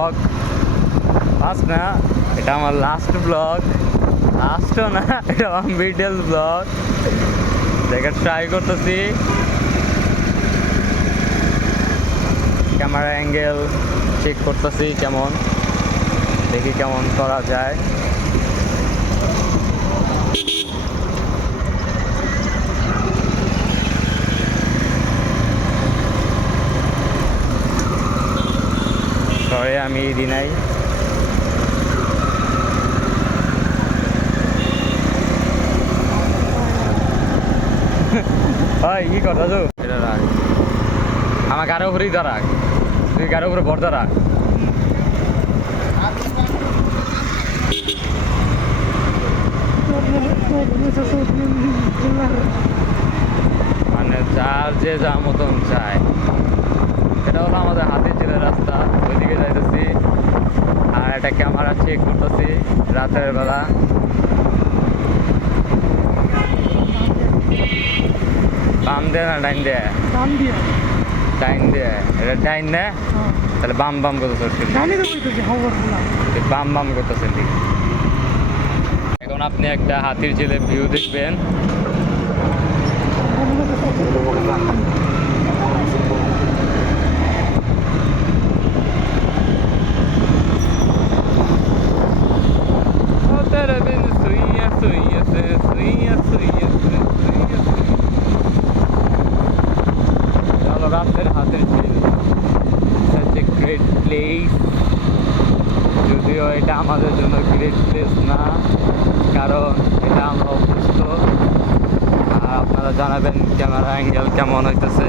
Blog, first না, এটা আমার লাস্ট ব্লগ। লাস্টও না, এটা আমার মিডল ব্লগ। দেখার ট্রাই করতেছি, ক্যামেরা অ্যাঙ্গেল চেক করতেছি কেমন, দেখি কেমন করা যায়। সরি আমি দিনাই। ভাই কি কথা তো এটা রাখ, আমার গাড়ির উপরেই দাঁড়াক, তুই গাড়ির উপরে বড় দাঁড়াক। মানে যার যে যা মতন চায়। এটা হলো আমাদের হাতিঝিলের রাস্তা, ওইদিকে যাইতেছি। আর একটা ক্যামেরা চেক করতেছি রাতের বেলা। বাম দে না ডাইন দে? ডাইন দে। এটা ডাইন দে, তাহলে বাম বাম করতেছে, বাম বাম করতেছেন ঠিক। এখন আপনি একটা হাতিরঝিলের ভিউ দেখবেন। রাতের হাতিরঝিল হচ্ছে গ্রেট প্লেস, যদিও এটা আমাদের জন্য গ্রেট প্লেস না, কারণ এটা আমরা অভ্যস্ত। আর আপনারা জানাবেন ক্যামেরা অ্যাঙ্গেল কেমন হইতেছে,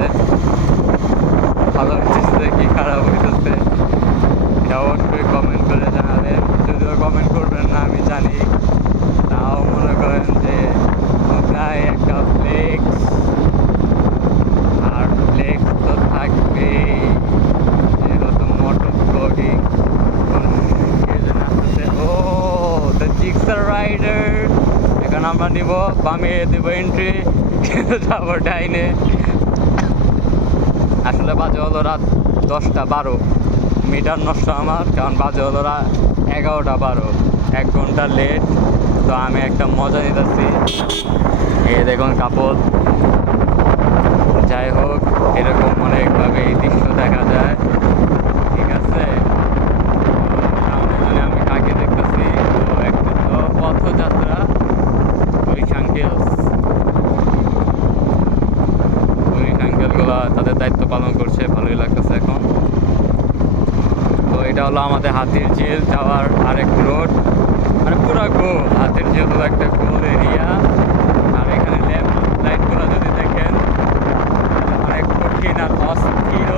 ভালো হইতেছে কি খারাপ হইতেছে, এটা অবশ্যই কমেন্ট করে জানাবেন। যদিও কমেন্ট করবেন না আমি জানি, তাও মনে করেন যে কোথায় একটা ফ্লেক্স, আর ফ্লেক্স তো থাকবে যেহেতু মোটর ব্লগিং। ও দ্য জিক্সার রাইডার। এখন আমরা নিব বামে দেবো এন্ট্রি, যাবো ডাইনে। আসলে বাজে হলো রাত 10:12, মিটার নষ্ট আমার, কারণ বাজে হলো রাত 11:12, 1 ঘন্টা লেট। তো আমি একটা মজা নিতেছি, এই দেখুন কাপড়। যাই হোক, এরকম অনেকভাবে এই দৃশ্য দেখা যায়, ঠিক আছে। আমি কাকে দেখতেছি, তো একটা তো পথযাত্রা, ওই আঙ্কেলগুলো তাদের দায়িত্ব পালন করছে, ভালোই লাগতেছে এখন। তো এটা হলো আমাদের হাতিরঝিল যাওয়ার আরেক রোড, মানে পুরো গোল। হাতিরঝিল হলো একটা গোল এরিয়া। আর এখানে লেফট লাইটগুলো যদি দেখেন অনেক কঠিন আর অস্থির।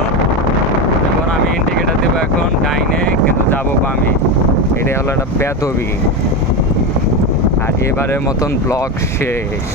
যেমন আমি ইন্ডিকেটার দেবো এখন ডাইনে, কিন্তু যাবো বামে। এটাই হলো একটা বেদবি। আর এবারের মতন ব্লগ শেষ।